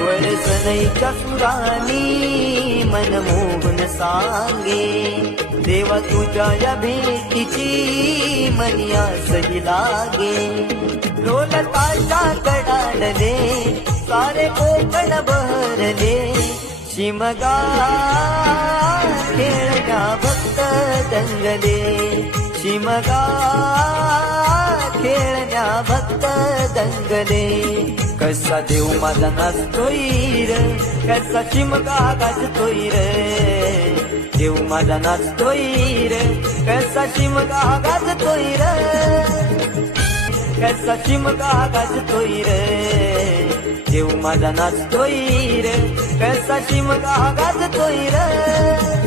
वरसनईच्या सुरानी मन मोहन सांगे, देवा तुझ्या या भेटीची मनिया सही लागे. ढोल ताशा कडाडले सारे कोकण भरले, शिमगा खेळण्या भक्त दंगले, शिमगा खेळण्या भक्त दंगले. कसा देव माझा नाचतोय र, कसा शिमगा गाजतोय र, देव माझा नाचतोय र, कसा शिमगा गाजतोय र, कसा शिमगा गाजतोय र, देव माझा नाचतोय र, कसा शिमगा गाजतोय र.